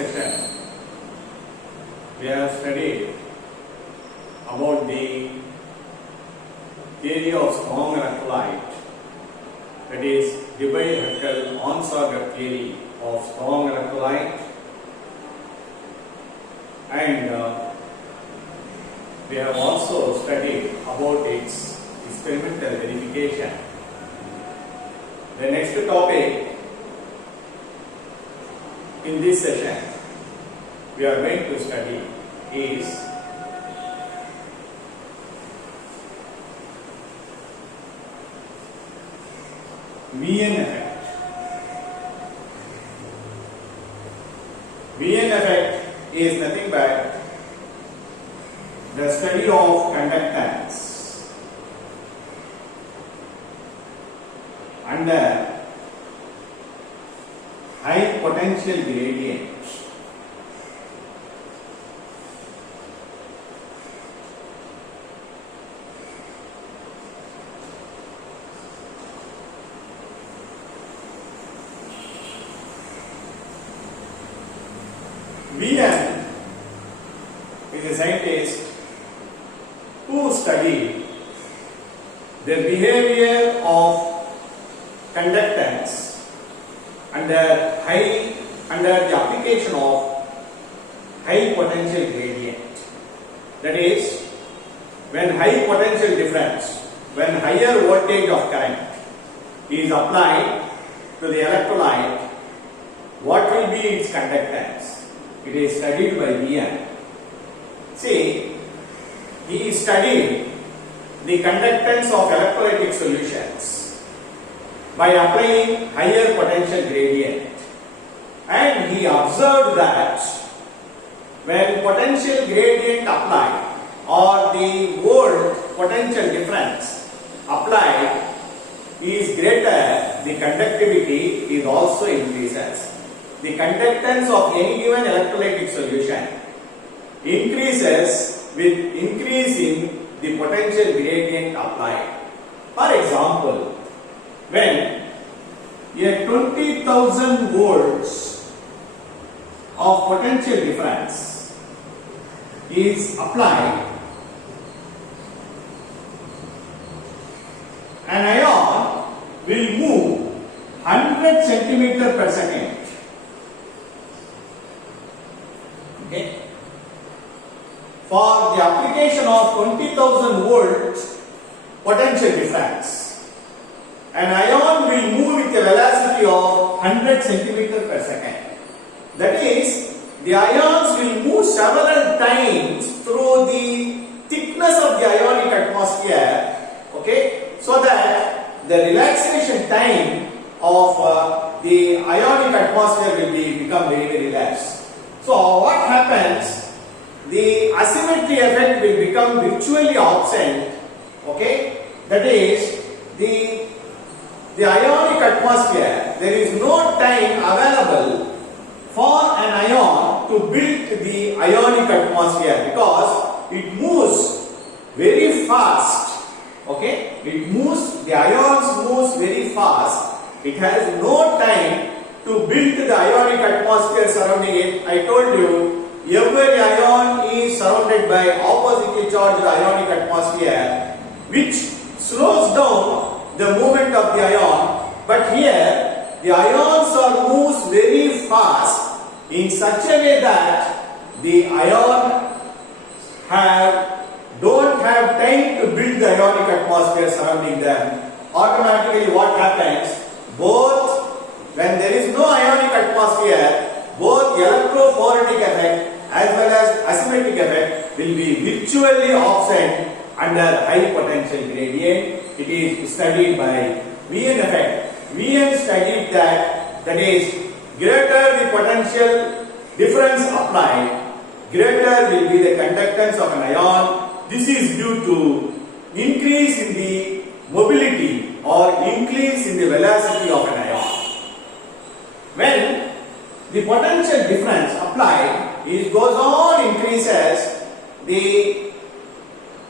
session, we have studied about the theory of strong electrolyte, that is Debye-Hückel-Onsager theory of strong electrolyte, and we have also studied about its experimental verification. The next topic in this session we are going to study is Wien effect. Wien effect is nothing but the study of conductance under high potential gradient. Wien is a scientist who studied the behavior of conductance under the application of high potential gradient. That is, when high potential difference, when higher voltage of current is applied to the electrolyte, what will be its conductance? It is studied by Wien. See, he studied the conductance of electrolytic solutions by applying higher potential gradient, and he observed that when potential gradient applied or the volt potential difference applied is greater, the conductivity is also increases. The conductance of any given electrolytic solution increases with increase in the potential gradient applied. For example, when a 20,000 volts of potential difference is applied, an ion will move 100 centimeter per second. Okay. For the application of 20,000 volts potential difference, an ion will move with a velocity of 100 centimeter per second. That is, the ions will move several times through the thickness of the ionic atmosphere, okay, so that the relaxation time of the ionic atmosphere will become very less. So what happens? The asymmetry effect will become virtually absent, okay, that is, the ionic atmosphere, there is no time available for an ion to build the ionic atmosphere because it moves very fast, okay, the ions moves very fast, it has no time to build the ionic atmosphere surrounding it. I told you, every ion is surrounded by oppositely charged ionic atmosphere, which slows down the movement of the ion, but here the ions are moves very fast in such a way that the ion don't have time to build the ionic atmosphere surrounding them. Automatically what happens? When there is no ionic atmosphere, both electrophoretic effect as well as asymmetric effect will be virtually absent under high potential gradient. It is studied by Wien effect. Wien studied that is, greater the potential difference applied, greater will be the conductance of an ion. This is due to increase in the mobility or increase in the velocity of an ion. When the potential difference applied goes on increases, the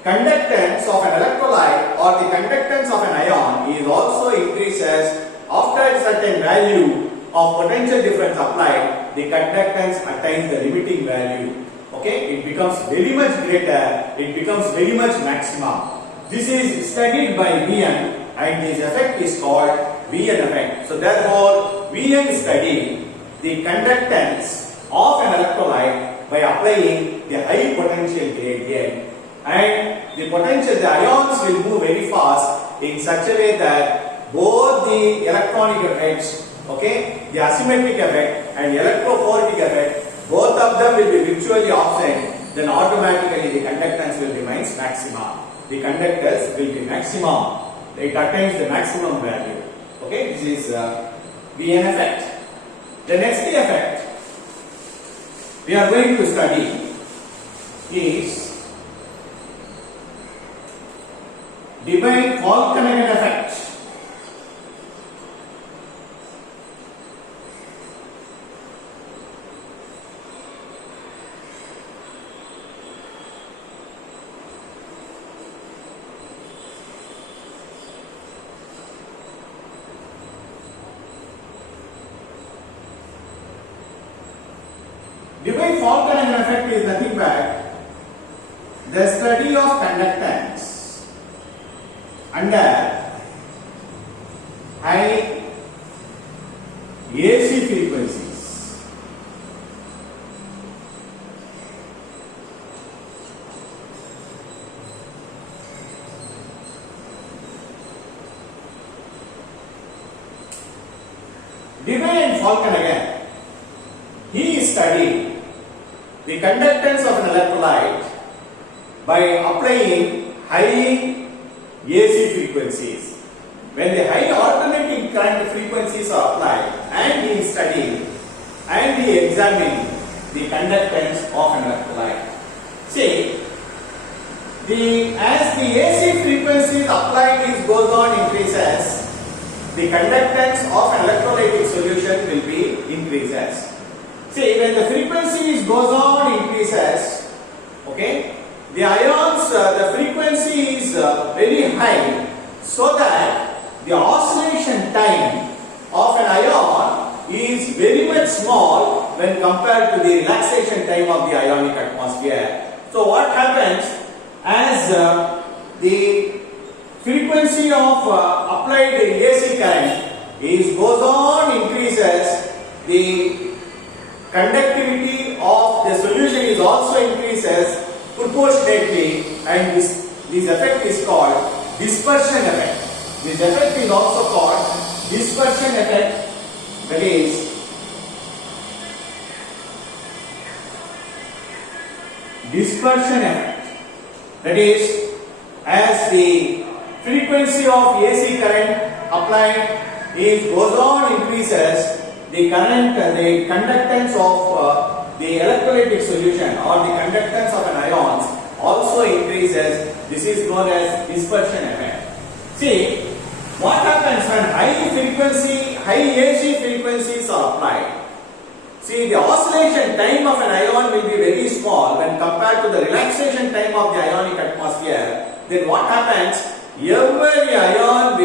conductance of an electrolyte or the conductance of an ion is also increases after a certain value of potential difference applied. the conductance attains the limiting value. Okay, it becomes very much greater, it becomes very much maximum. This is studied by Wien, and this effect is called Wien effect. So therefore, Wien studied the conductance of an electrolyte by applying the high potential gradient, and the ions will move very fast in such a way that both the electronic effects, okay, the asymmetric effect and electrophoretic effect, both of them will be virtually absent, then automatically the conductance will remain maximum. The conductance will be maximum. It attains the maximum value. Okay, this is Wien effect. The next effect we are going to study is Debye-Falkenhagen effect. Debye-Falkenhagen effect is nothing but the study of conductance under high AC frequencies. Debye and Falkenhagen, he studied the conductance of an electrolyte by applying high AC frequencies. When the high alternating current frequencies are applied, and he studied and he examined the conductance of an electrolyte. See, as the AC frequencies applied goes on increases, the conductance of an electrolytic solution will be increases. See, when the frequency goes on increases, okay, the ions, the frequency is very high, so that the oscillation time of an ion is very much small when compared to the relaxation time of the ionic atmosphere. So what happens as the frequency of applied AC current goes on increases, the conductivity of the solution is also increases proportionately, and this effect is called dispersion effect. This effect is also called dispersion effect, that is dispersion effect. That is, as the frequency of AC current applied goes on increases, the current, the conductance of the electrolytic solution or the conductance of an ions also increases. This is known as dispersion effect. See, what happens when high AC frequencies are applied? See, the oscillation time of an ion will be very small when compared to the relaxation time of the ionic atmosphere. Then what happens? Every ion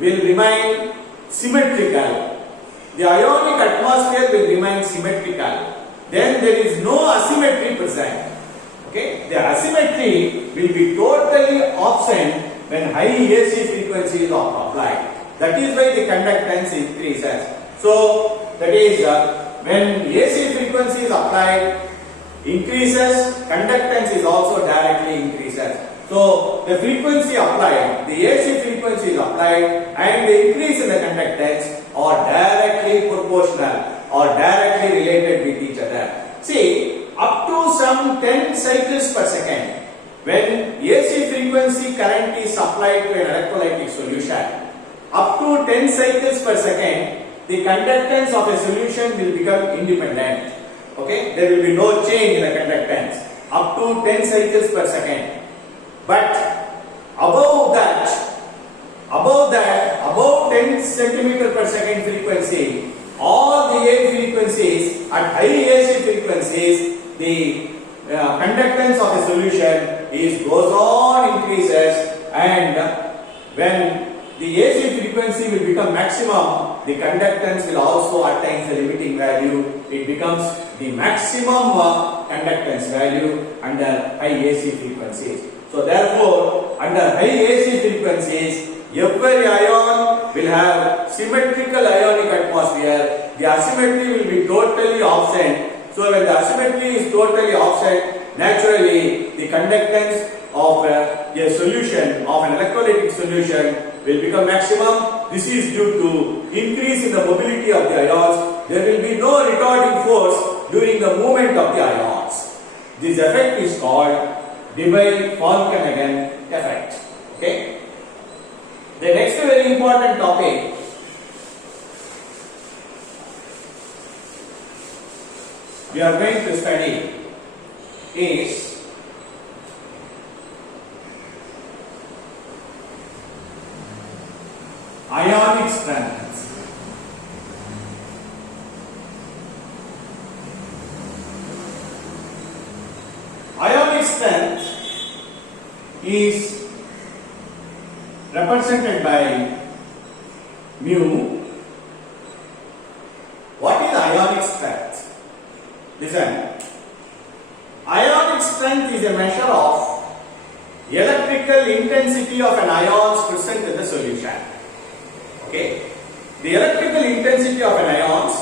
will remain symmetrical. The ionic atmosphere will remain symmetrical. Then there is no asymmetry present. Okay? The asymmetry will be totally absent when high AC frequencies are applied. That is why the conductance increases. So, that is when AC frequency is applied increases, conductance is also directly increases. So, the frequency applied, the AC frequency is applied, and the increase in the conductance are directly proportional or directly related with each other. See, up to some 10 cycles per second, when AC frequency current is applied to an electrolytic solution, up to 10 cycles per second, the conductance of a solution will become independent. Okay, there will be no change in the conductance up to 10 cycles per second. But above 10 centimeter per second frequency, all the AC frequencies, at high AC frequencies, the conductance of a solution goes on increases, and when the AC frequency will become maximum, the conductance will also attain the limiting value. It becomes the maximum conductance value under high AC frequencies. So therefore, under high AC frequencies, every ion will have symmetrical ionic atmosphere. The asymmetry will be totally absent. So when the asymmetry is totally absent, naturally the conductance of a solution, of an electrolytic solution, will become maximum. This is due to increase in the mobility of the ions. There will be no retarding force during the movement of the ions. This effect is called Debye-Falkenhagen effect. Okay. The next very important topic we are going to study is ionic strength. Ionic strength is represented by mu. What is ionic strength? Listen. Ionic strength is a measure of electrical intensity of an ions present in the solution. Okay. The electrical intensity of an ions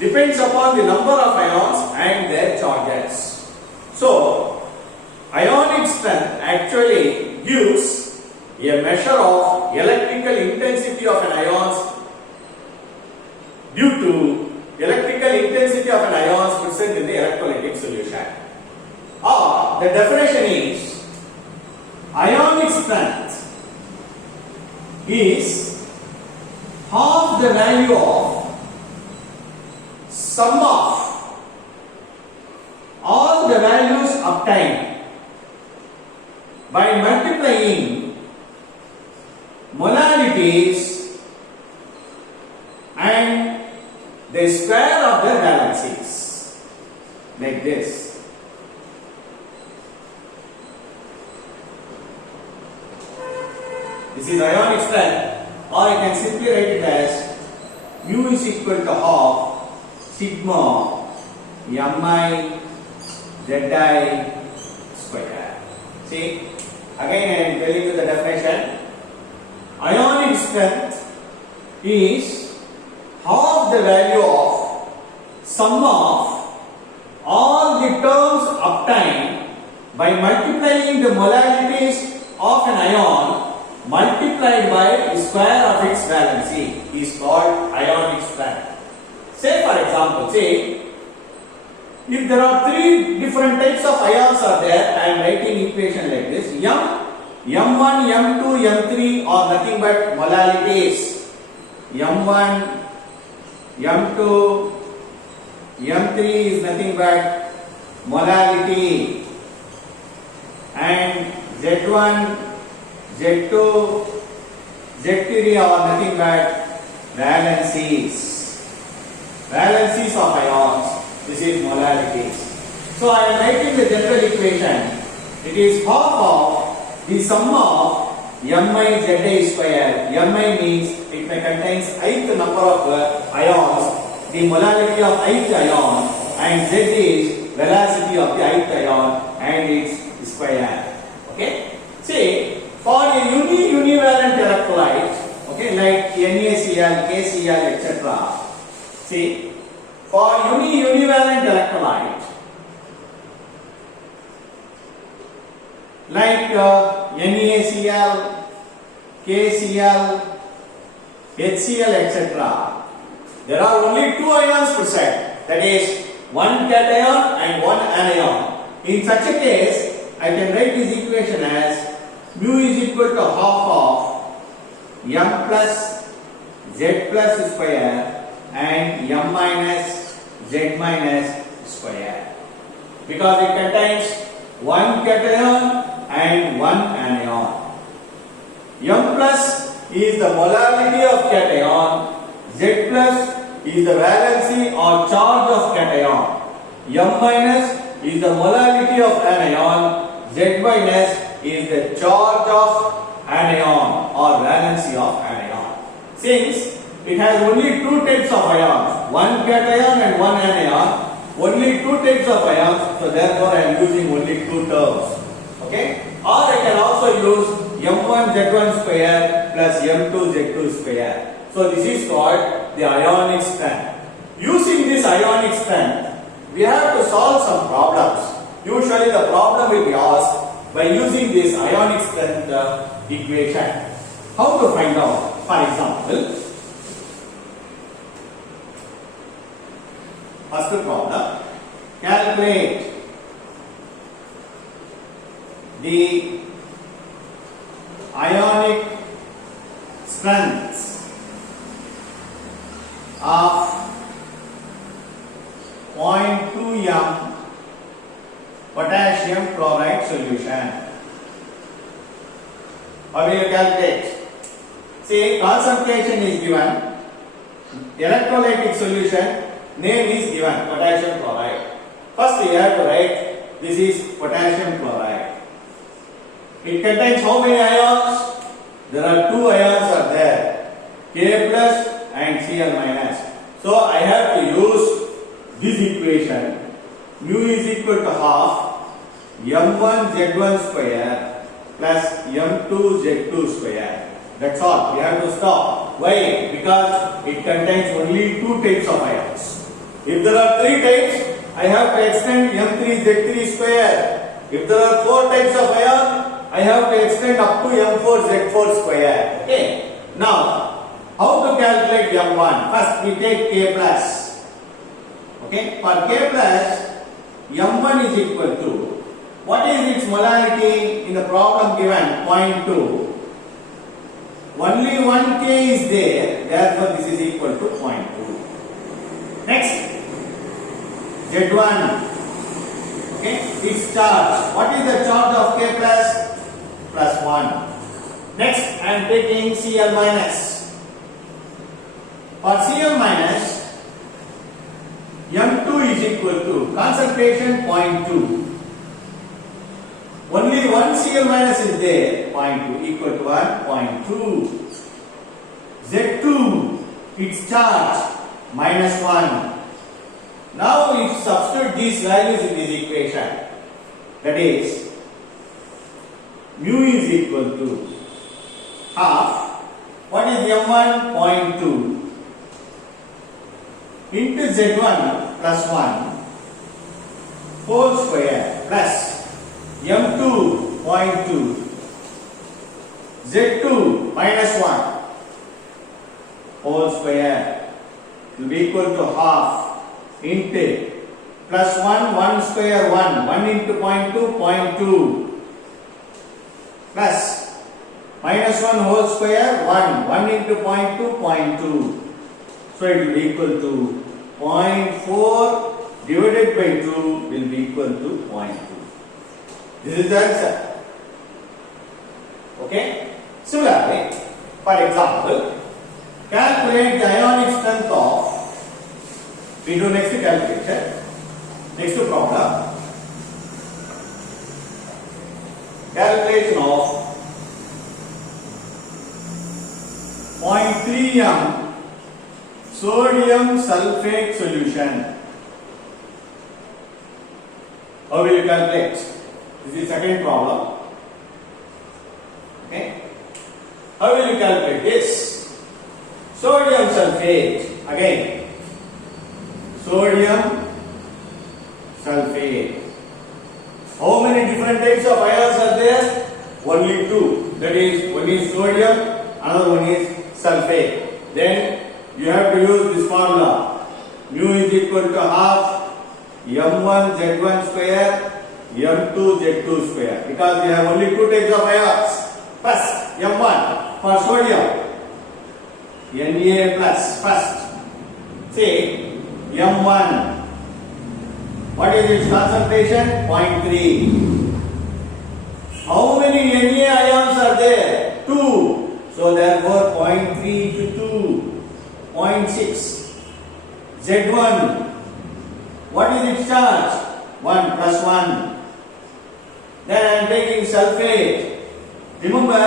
depends upon the number of ions and their charges. So, ionic strength actually gives a measure of electrical intensity of an ions due to electrical intensity of an ions present in the electrolytic solution. Or the definition is ionic strength is half the value of sum of all the values obtained by multiplying molarities and the square of their valencies, like this. This is ionic strength, or I can simply write it as mu is equal to half sigma mi Zi square. See, again I am telling you the definition. Ionic strength is half the value of sum of all the terms obtained by multiplying the molarities of an ion multiplied by the square of its valency is called ionic strength. Say for example, if there are three different types of ions are there, I am writing equation like this. M1, M2, M3 are nothing but molarities. M1, M2, M3 is nothing but molarity. And Z1, Z2, Z3 are nothing but valencies. Valencies of ions. This is molarities. So I am writing the general equation. It is half of the sum of mi Zi square. Mi means it may contains ith number of ions, the molarity of ith ion, and Z is velocity of the ith ion and its square. Okay. See, for a univalent electrolyte, okay, like NaCl, KCl, etc. See, for univalent electrolyte, like NaCl, KCl, HCl, etc., there are only two ions present, that is one cation and one anion. In such a case, I can write this equation as mu is equal to half of m plus z plus square and m minus Z minus square, because it contains one cation and one anion. M plus is the molarity of cation, Z plus is the valency or charge of cation, M minus is the molarity of anion, Z minus is the charge of anion or valency of anion. Since it has only two types of ions, one cation and one anion. Only two types of ions, so therefore I am using only two terms. Okay? Or I can also use M1 Z1 square plus M2 Z2 square. So this is called the ionic strength. Using this ionic strength, we have to solve some problems. Usually the problem will be asked by using this ionic strength equation. How to find out? For example, first problem, calculate the ionic strengths of 0.2 m potassium chloride solution. How will you calculate? See, concentration is given, electrolytic solution name is given, potassium chloride. First you have to write, this is potassium chloride. It contains how many ions? There are two ions are there, K plus and Cl minus. So I have to use this equation. Mu is equal to half M1 Z1 square plus M2 Z2 square. That's all. We have to stop. Why? Because it contains only two types of ions. If there are three types, I have to extend M3 Z3 square. If there are four types of ion, I have to extend up to M4 Z4 square. Okay. Now, how to calculate M1? First, we take K plus. Okay. For K plus, M1 is equal to, what is its molarity in the problem given? 0.2. Only one K is there, therefore this is equal to 0.2. Next, Z1. Okay, its charge. What is the charge of K plus? Plus 1. Next, I am taking Cl minus. For Cl minus, M2 is equal to concentration 0.2. Only one Cl minus is there, 0.2 equal to 1.2. Z2, its charge minus 1. Now we substitute these values in this equation. That is, mu is equal to half. What is M1? 0.2 into Z1 plus 1 whole square plus M2 0.2 Z2 minus 1 whole square will be equal to half into plus 1 1 square 1 into 0.2 0.2 plus minus 1 whole square 1 into 0.2 0.2. So it will be equal to 0.4 divided by 2 will be equal to 0.2. This is the answer. Okay. Similarly, for example, calculate the ionic strength of, we do next calculation, next problem, calculation of 0.3 m sodium sulfate solution. How will you calculate? This is the second problem. Okay. How will you calculate this? Sodium sulfate. Again, sodium sulfate. How many different types of ions are there? Only two. That is, one is sodium, another one is sulfate. Then you have to use this formula. Mu is equal to half M1 Z1 square M2 Z2 square, because we have only two types of ions. First, M1 for sodium, Na plus first. See, M1, what is its concentration? 0.3. How many Na ions are there? 2. So therefore 0.3 to 2, 0.6. Z1, what is its charge? 1 plus 1. Then I am taking sulfate. Remember,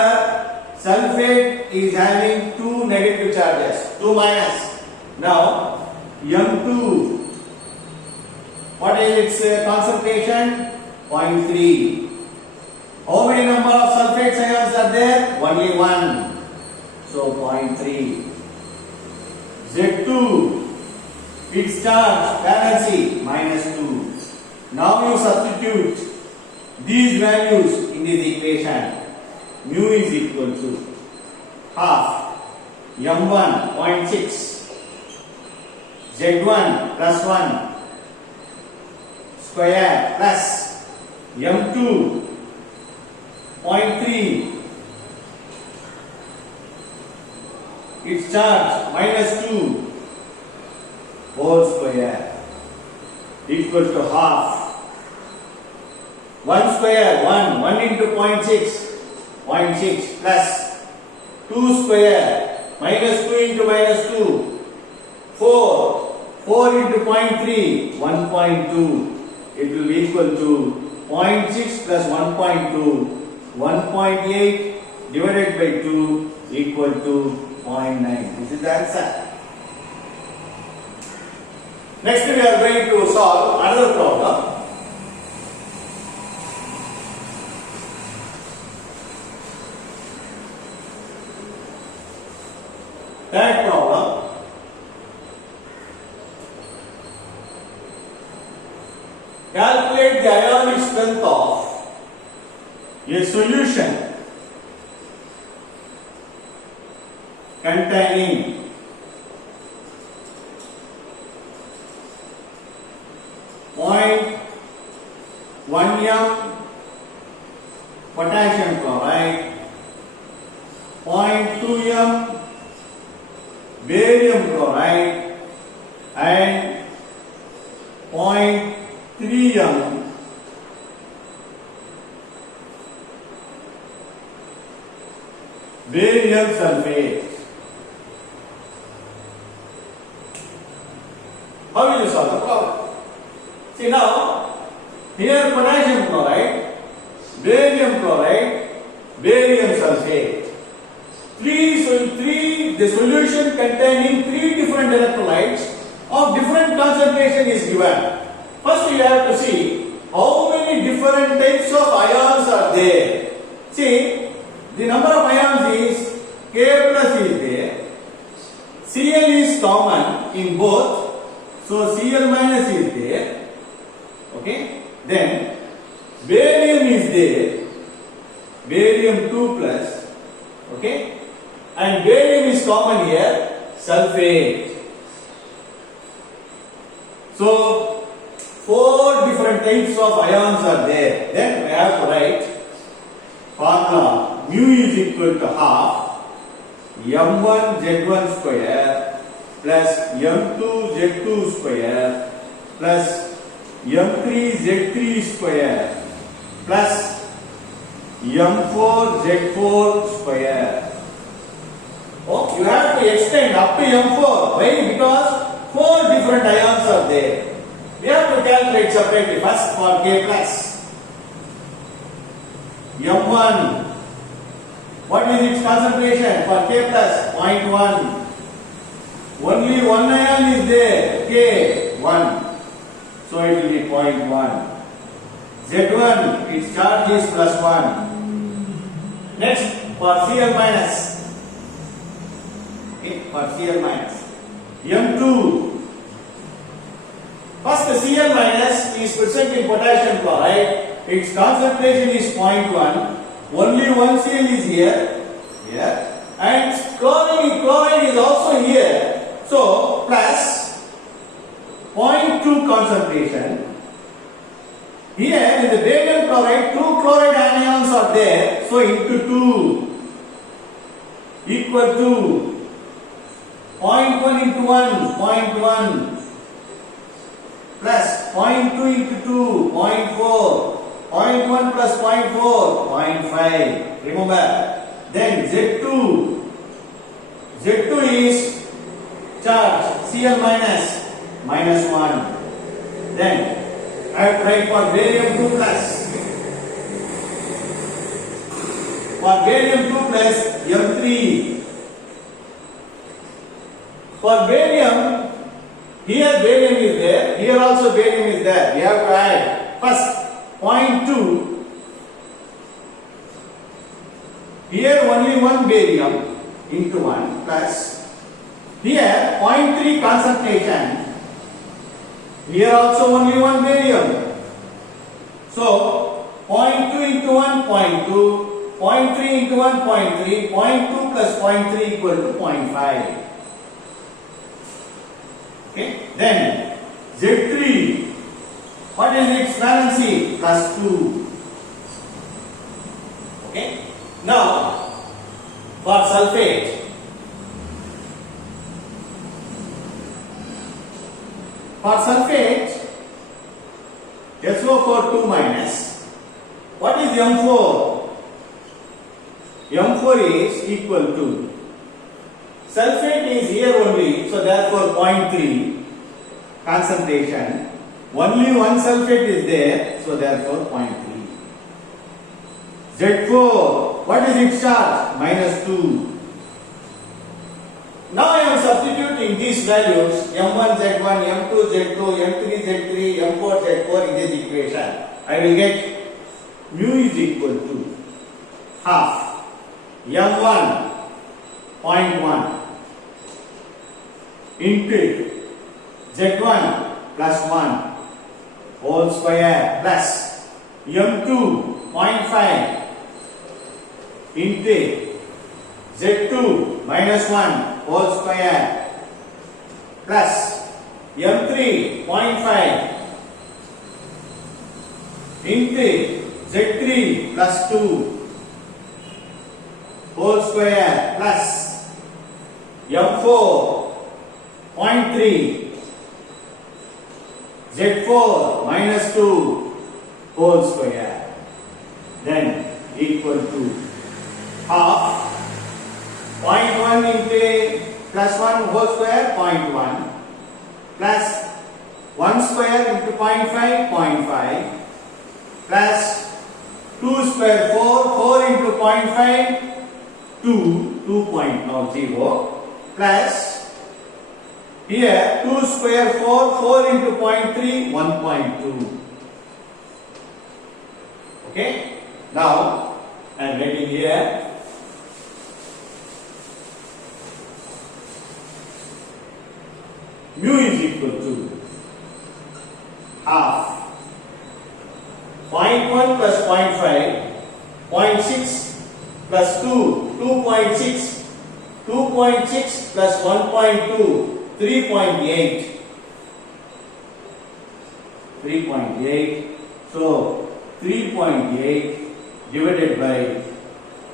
sulfate is having two negative charges, 2 minus. Now, M2, what is its concentration? 0.3. How many number of sulfate ions are there? Only one. So 0.3. Z2, its charge, valency, -2. Now you substitute these values in this equation. Mu is equal to half M1 0.6 Z1 plus 1 square plus M2 0.3 its charge -2 whole square equal to half 1 square 1 into 0.6 plus 2 square -2 into -2 4 into 0.3 1.2 it will be equal to 0.6 plus 1.2 1.8 divided by 2 equal to 0.9. This is the answer. Next we are going to solve another problem. Third problem. Calculate the ionic strength of a solution containing .1 m potassium chloride, 0.2 m barium chloride and 0.3 m barium sulfate. How will you solve the problem? See now, here potassium chloride, barium chloride, barium sulfate. The solution containing 3 different electrolytes of different concentration is given. First you have to see how many different types of ions are there. See, the number of ions is K plus is there. Cl is common in both. So Cl minus is there. Okay. Then barium is there. Barium 2 plus. Okay. And barium is common here. Sulfate. So 4 different types of ions are there. Then we have to write formula mu is equal to half m1 z1 square plus m2 z2 square plus m3 z3 square plus m4 z4 square. Oh, you have to extend up to m4. Why? Because 4 different ions are there. We have to calculate separately. First for K plus. M1. What is its concentration for K plus? 0.1. Only one ion is there. K, 1. So it will be 0.1. Z1, its charge is plus 1. Next for Cl minus. Okay, for Cl minus. M2. First the Cl minus is present in potassium chloride. Its concentration is 0.1. Only one Cl is here. And chloride is also here. So plus 0.2 concentration. Here in the barium chloride, 2 chloride anions are there. So into 2 equal to 0.1 into 1, 0.1 plus 0.2 into 2, 0.4, 0.1 plus 0.4, 0.5. Remember. Then Z2 is charge Cl minus, -1. Then I have to write for barium 2 plus For barium 2 plus M3. For barium, here barium is there, here also barium is there. We have to add first 0.2. Here only one barium into 1 plus here 0.3 concentration. Here also only one barium. So 0.2 into 1, 0.2, 0.3 into 1, 0.3, 0.2 plus 0.3 equal to 0.5. Okay, then Z3, what is its valency? Plus 2. Okay, now for sulfate, SO4 2 minus, what is M4? M4 is equal to, sulfate is here only, so therefore 0.3 concentration, only one sulfate is there, so therefore 0.3. Z4, what is its charge? Minus 2. Now I am substituting these values M1 Z1, M2 Z2, M3 Z3, M4 Z4 in this equation. I will get mu is equal to half M1 0.1 into Z1 plus 1 whole square plus M2 0.5 into Z2 minus 1 whole square plus M3 0.5 into Z3 plus 2 whole square plus M4 0.3 Z4 minus 2 whole square, then equal to half 0.1 into plus 1 whole square 0.1 plus 1 square into 0.5 0.5 plus 2 square 4 into 0.5 2 2.0 plus here 2 square 4 into 0.3 1.2. Okay, now I am writing here mu is equal to half 0.1 plus 0.5 0.6 plus 2 2.6 2.6 plus 1.2 3.8 3.8. So 3.8 divided by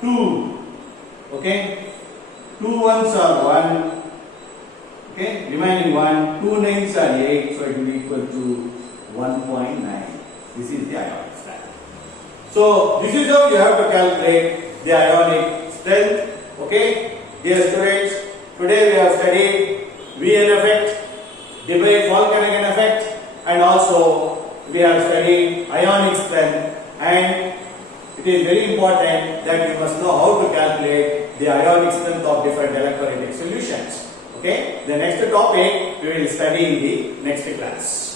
2. Okay, 2 ones are 1. Okay, remaining 1, 2 nines are 8, so it will be equal to 1.9. This is the ionic strength. So this is how you have to calculate the ionic strength. Okay, dear students, today we have studied VN effect, Debye-Falkenhayn effect, and also we have studied ionic strength. And it is very important that you must know how to calculate the ionic strength of different electrolytic solutions. Okay, the next topic we will study in the next class.